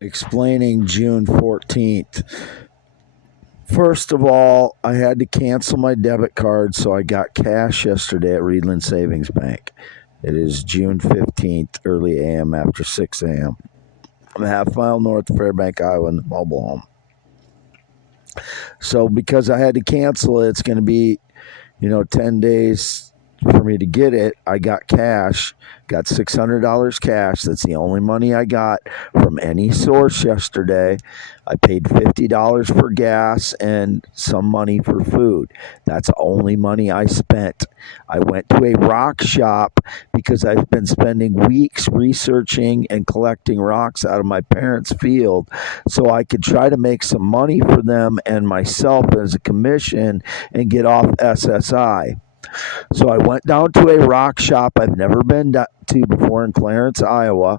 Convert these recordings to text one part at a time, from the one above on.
Explaining June 14th. First of all, I had to cancel my debit card, so I got cash yesterday at Readlyn Savings Bank. It is June 15th, early AM after 6 a.m. I'm a half mile north of Fairbank, Iowa, in the mobile home. So because I had to cancel it, it's going to be, 10 days for me to get it. I got cash, got $600 cash. That's the only money I got from any source yesterday. I paid $50 for gas and some money for food. That's the only money I spent. I went to a rock shop because I've been spending weeks researching and collecting rocks out of my parents' field so I could try to make some money for them and myself as a commission and get off SSI. So I went down to a rock shop I've never been to before in Clarence, Iowa.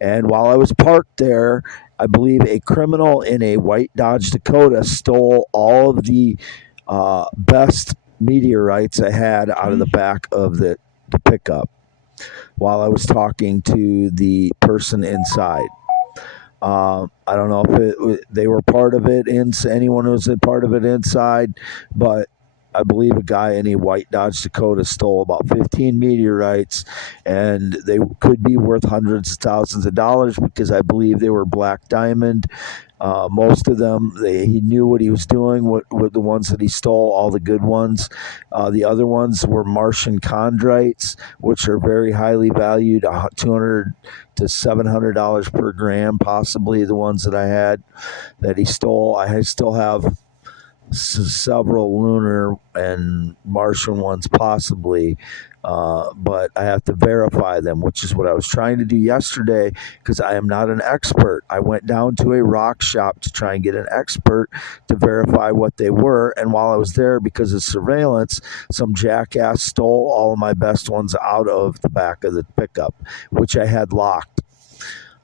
And while I was parked there, I believe a criminal in a white Dodge Dakota stole all of the best meteorites I had out of the back of the pickup while I was talking to the person inside. I don't know if they were part of it, anyone who was a part of it inside, but I believe a guy in a white Dodge Dakota stole about 15 meteorites, and they could be worth hundreds of thousands of dollars because I believe they were black diamond. Most of them, he knew what he was doing with the ones that he stole, all the good ones. The other ones were Martian chondrites, which are very highly valued, $200 to $700 per gram, possibly the ones that I had that he stole. I still have several lunar and Martian ones possibly, but I have to verify them, which is what I was trying to do yesterday because I am not an expert. I went down to a rock shop to try and get an expert to verify what they were, and while I was there, because of surveillance, some jackass stole all of my best ones out of the back of the pickup, which I had locked.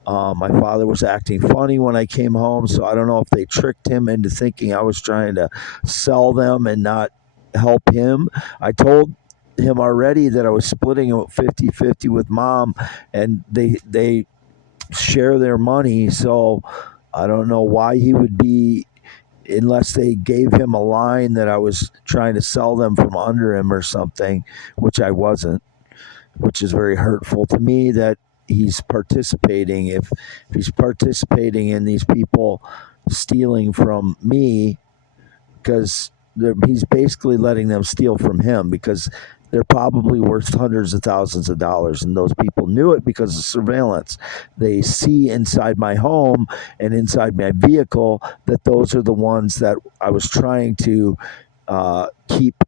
My father was acting funny when I came home, so I don't know if they tricked him into thinking I was trying to sell them and not help him. I told him already that I was splitting it 50-50 with mom, and they share their money, so I don't know why he would be, unless they gave him a line that I was trying to sell them from under him or something, which I wasn't, which is very hurtful to me that he's participating. If he's participating in these people stealing from me, because he's basically letting them steal from him because they're probably worth hundreds of thousands of dollars, and those people knew it because of surveillance. They see inside my home and inside my vehicle that those are the ones that I was trying to keep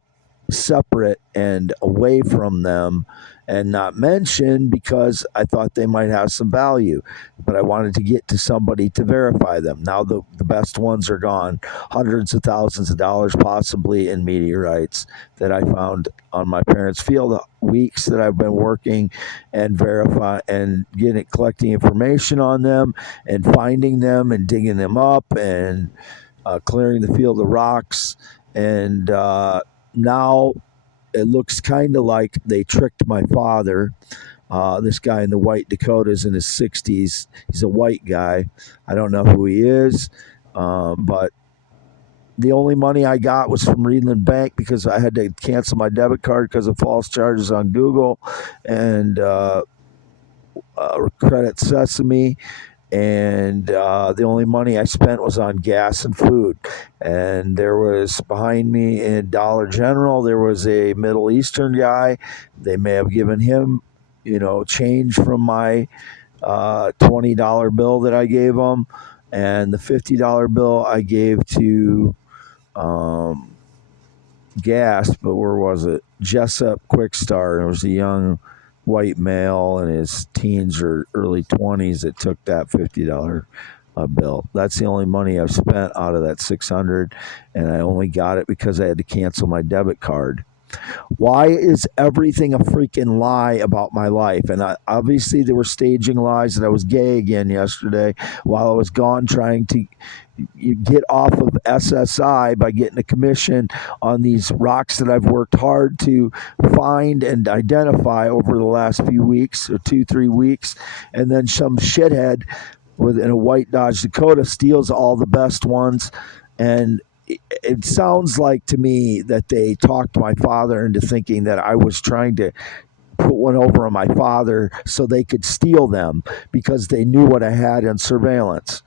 separate and away from them and not mention because I thought they might have some value, but I wanted to get to somebody to verify them. Now the best ones are gone, hundreds of thousands of dollars possibly in meteorites that I found on my parents' field, weeks that I've been working and verify and collecting information on them and finding them and digging them up and clearing the field of rocks. And now it looks kind of like they tricked my father. This guy in the white Dakotas in his 60s. He's a white guy. I don't know who he is, but the only money I got was from Readlyn Bank because I had to cancel my debit card because of false charges on Google and Credit Sesame, and the only money I spent was on gas and food. And there was behind me in Dollar General, there was a Middle Eastern guy. They may have given him, change from my $20 bill that I gave him, and the $50 bill I gave to um, gas. But where was it? Jessup Quick Start. It was a young white male in his teens or early 20s that took that $50 bill. That's the only money I've spent out of that 600, and I only got it because I had to cancel my debit card. Why is everything a freaking lie about my life? And obviously, they were staging lies that I was gay again yesterday while I was gone trying to get off of SSI by getting a commission on these rocks that I've worked hard to find and identify over the last few weeks or 2-3 weeks. And then some shithead in a white Dodge Dakota, steals all the best ones. And it sounds like to me that they talked my father into thinking that I was trying to put one over on my father so they could steal them because they knew what I had in surveillance.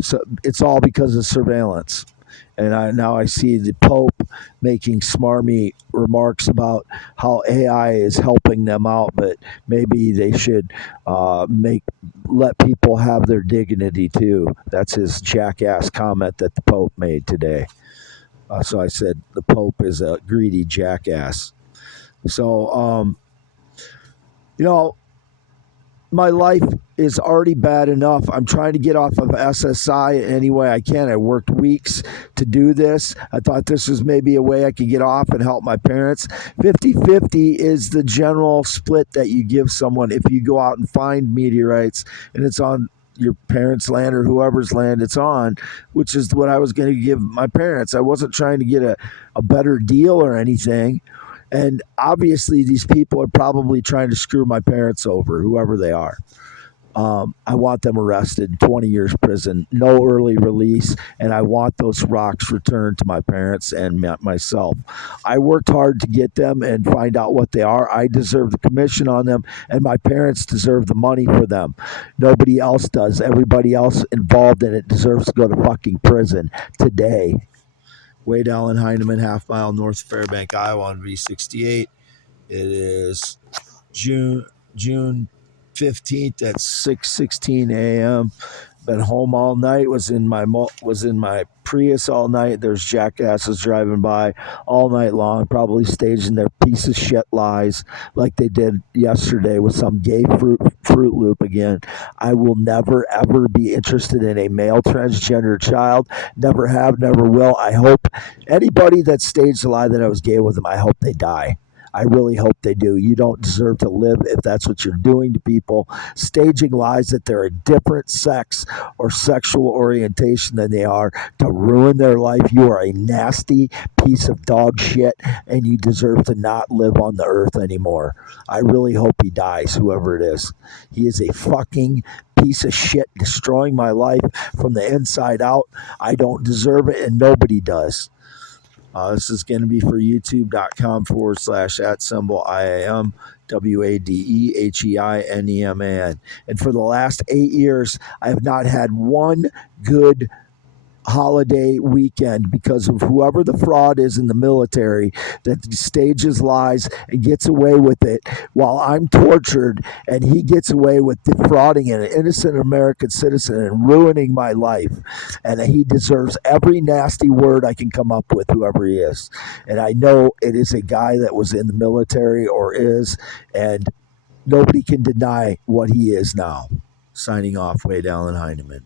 So it's all because of surveillance. And now I see the Pope making smarmy remarks about how AI is helping them out, but maybe they should let people have their dignity too. That's his jackass comment that the Pope made today. So I said the Pope is a greedy jackass. So you know, my life is already bad enough. I'm trying to get off of SSI any way I can. I worked weeks to do this. I thought this was maybe a way I could get off and help my parents. 50-50 is the general split that you give someone if you go out and find meteorites and it's on your parents' land or whoever's land it's on, which is what I was going to give my parents. I wasn't trying to get a better deal or anything. And obviously, these people are probably trying to screw my parents over, whoever they are. I want them arrested, 20 years prison, no early release, and I want those rocks returned to my parents and myself. I worked hard to get them and find out what they are. I deserve the commission on them, and my parents deserve the money for them. Nobody else does. Everybody else involved in it deserves to go to fucking prison today. Wade Allen Heineman, half mile north of Fairbank, Iowa on V68. It is June 15th at 6:16 a.m. Been home all night. Was in my Prius all night. There's jackasses driving by all night long, probably staging their piece of shit lies like they did yesterday with some gay Fruit Loop again. I will never ever be interested in a male transgender child. Never have, never will. I hope anybody that staged a lie that I was gay with them, I hope they die. I really hope they do. You don't deserve to live if that's what you're doing to people, staging lies that they're a different sex or sexual orientation than they are to ruin their life. You are a nasty piece of dog shit, and you deserve to not live on the earth anymore. I really hope he dies, whoever it is. He is a fucking piece of shit, destroying my life from the inside out. I don't deserve it, and nobody does. This is going to be for youtube.com/@IAM WADEHEINEMAN. And for the last 8 years, I have not had one good holiday weekend because of whoever the fraud is in the military that stages lies and gets away with it while I'm tortured, and he gets away with defrauding an innocent American citizen and ruining my life. And he deserves every nasty word I can come up with, whoever he is. And I know it is a guy that was in the military or is, and nobody can deny what he is now. Signing off, Wade Allen Heineman.